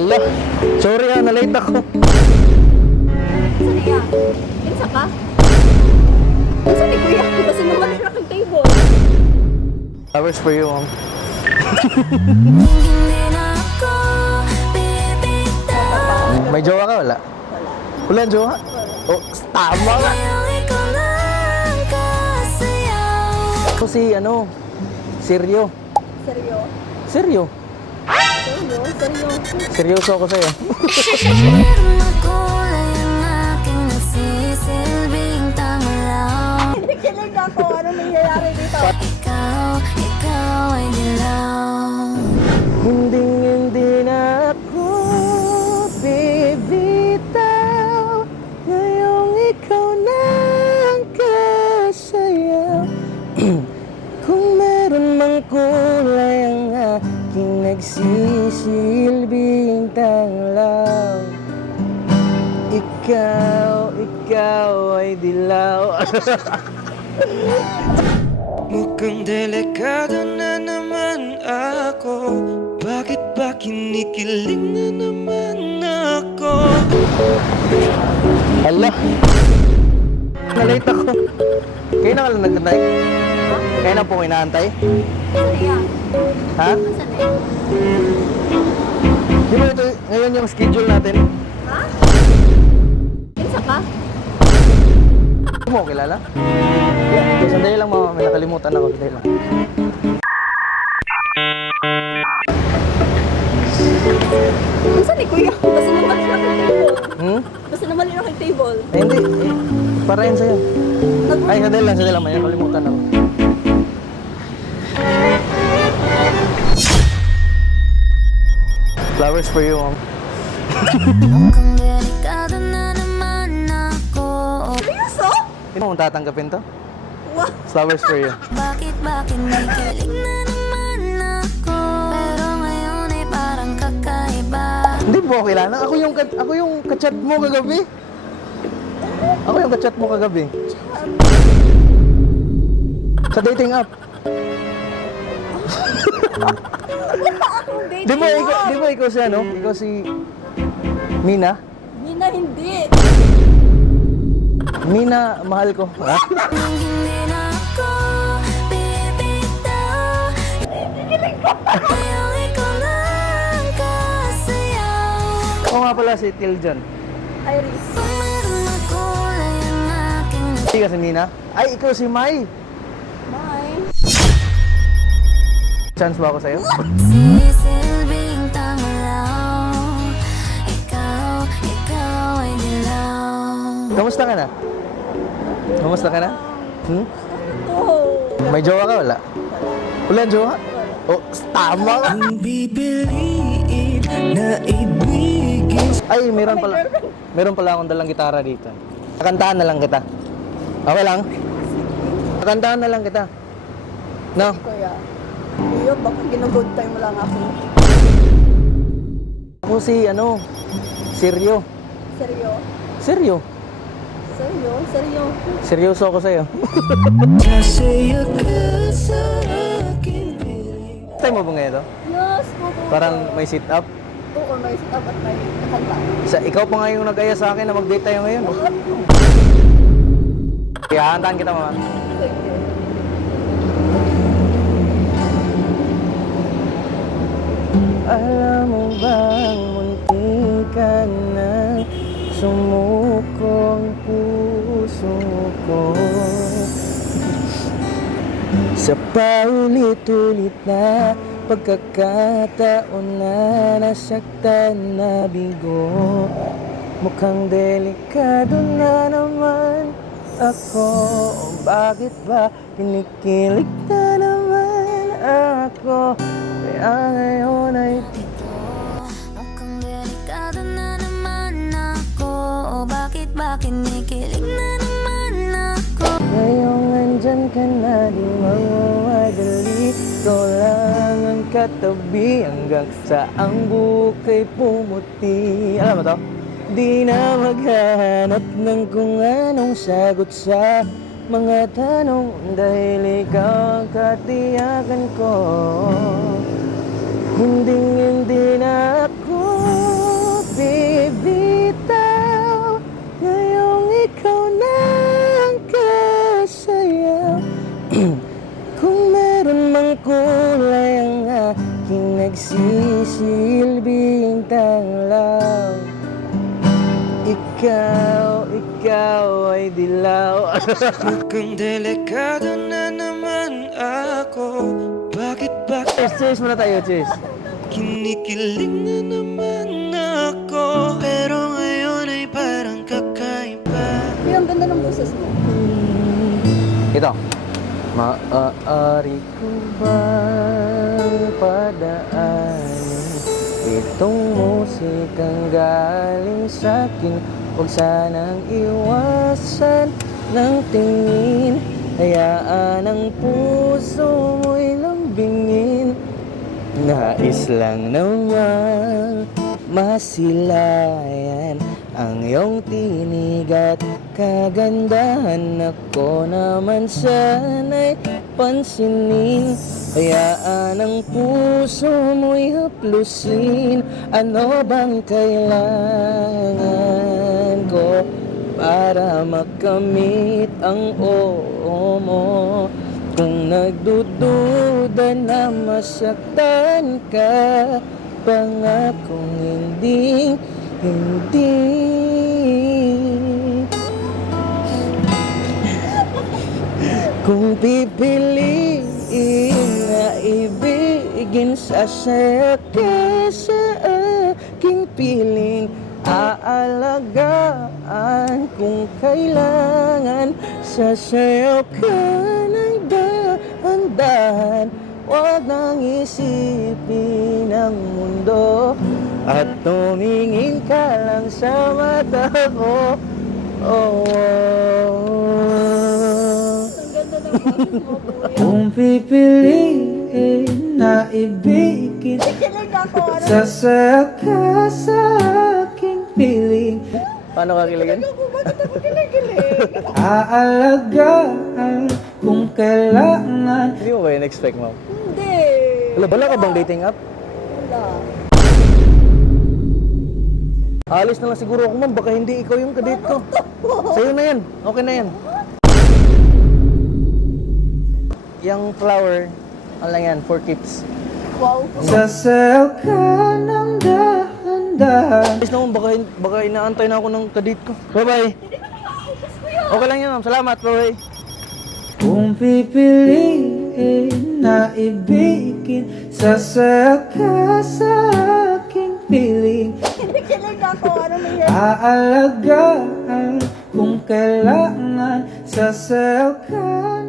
Hala, sorry na-late ako. Saan niya? Kinsa ka? Saan ni Kuya? Kasi naman yung aking table. Flowers for you, ma'am. May jowa ka, wala? Wala jowa? Oh, tama nga. Ako si, Seryo. Seryo? Seryo. Seryo? Seryo? Seryoso ako sa'yo. Kilig ako. Anong nangyayari dito? Ikaw ay dilaw. Hindi na ako bibitaw. Ngayong ikaw na ang kasayaw. Kung meron mang kulay ang aking nagsisilbing tanglaw. Ikaw ay dilaw. Mukhang delikado na naman ako. Bakit ba kinikilig na naman ako? Hala, na-late ako. Kayo na ka lang nagtantay? Kayo na po inaantay? Saan niya? Ha? Saan niya? Di ba ito ngayon yung schedule natin? Ha? Kinsa ka? Hindi mo kilala? Yeah, sandali lang mama, may nakalimutan ako. Sandali lang. Saan ni Kuya? Kasi naman yung aking table. Kasi naman yung aking table. Ay, hindi. Para yun sa'yo. Ay, sandali lang. May nakalimutan ako. Flowers for you, ma'am. Mukhang delikado na naman ako. Seryoso? Hindi mo tatanggapin to? Wow! Flowers for you. Bakit nakikilig na naman ako? Pero ngayon ay parang kakaiba. Hindi mo ako kilala. Ako yung kachat mo kagabi. Ako yung kachat mo kagabi. Sa dating app. Di ba ikaw si ano? Ikaw si Mina? Mina, hindi. Mina, mahal ko. Ha? Hindi na ako bibitaw. Ngayong ikaw lang kasayaw. Ako nga pala si Tiljon. Iris. Kung meron makulay ang aking Hindi ka si Mina? Ay, ikaw si Mai. Bye. Chance ba ako sa'yo? sisilbing tanglaw. Ikaw ay dilaw. Kamusta ka na? Kamusta ka na? Oh. May jowa ka, wala? Wala jowa? Oh, tama ka. Kung pipiliin na ibigin. Ay, meron pala akong dalang gitara dito. Kakantahan na lang kita. Okay lang? Kakantahan na lang kita. No? Kuya. Kuya, baka ginagood time mo lang ako. Ako si, Seryo. Seryo? Seryo. Seryo? Seryo? Seryoso ako sa'yo. Masaya ka sa aking piling. Time mo ba ngayon to? Yes, po. Parang may sit-up. Oo, may sit up at may kanta. Ikaw pa nga yung nag-aya sa akin na mag-date tayo ngayon. Kaya hantaan kita, mama. Sige. Alam mo bang munti ka na sumuko ang puso ko sa paulit-ulit na pagkakataon na nasaktan na bigo. Mukhang delikado na naman ako. Bakit ba kinikilig na naman ako? Kaya ngayon ay Mukhang delikado na naman ako. Bakit ba kinikilig na naman ako? ngayong nandyan ka na, di magmamadali. Ikaw lang ang katabi hanggang sa ang bukay pumuti. Alam mo to? Di na maghahanap ng kung anong sagot sa mga tanong dahil ikaw ang katiyakan ko. Hindi na ako tanglaw. Ikaw ay dilaw. Mukhang delikado na naman ako. Bakit Cheers muna tayo, cheers. kinikilig na naman ako? Pero ngayon ay parang kakaiba. Kuya, ang ganda ng boses mo. Ito. Maaari ko ba padaanin itong musikang galing sa'kin? Huwag sanang iwasan ng tingin. Hayaan ang puso mo'y lambingin. Nais lang naman masilayan ang iyong tinig at kagandahan. Ako naman sana'y pansinin. Hayaan ang puso mo'y haplusin. Ano bang kailangan ko para makamit ang oo mo? Kung nagdududa na masaktan ka, pangakong hindi. Kung pipiliin na ibigin sa saya ka sa aking piling, aalagaan kung kailangan. Sasayaw ka ng dahan-dahan. Huwag nang isipin ang mundo at tumingin ka lang sa mata ko. Oh, Ang ganda ng boses mo, kuya. Kung pipiliin na ibigin, Kilig ako. Ano? sasaka sa aking piling. paano ka kiligin? Ako, bakit ako kinikilig? Aalagaan kung kailangan. Hindi mo ba yun expect, ma'am? Hindi. Wala ka bang dating app? Wala. Alis na lang siguro ako, ma'am. Baka hindi ikaw yung kadate ko. Sa'yo na yan. Okay na yan. Yung flower, ano lang yan, for keeps. Wow. Sasayaw ka ng dahan-dahan. Alis na, ma'am. Baka inaantay na ako ng kadate ko. Bye-bye. Okay lang yan, ma'am. Salamat. Bye-bye. Kung pipiliin na ibigin, sasayaw ka sa aking piling. Kinikilig ako. Ano nangyari? Aalagaan kung kailangan, sasayaw ka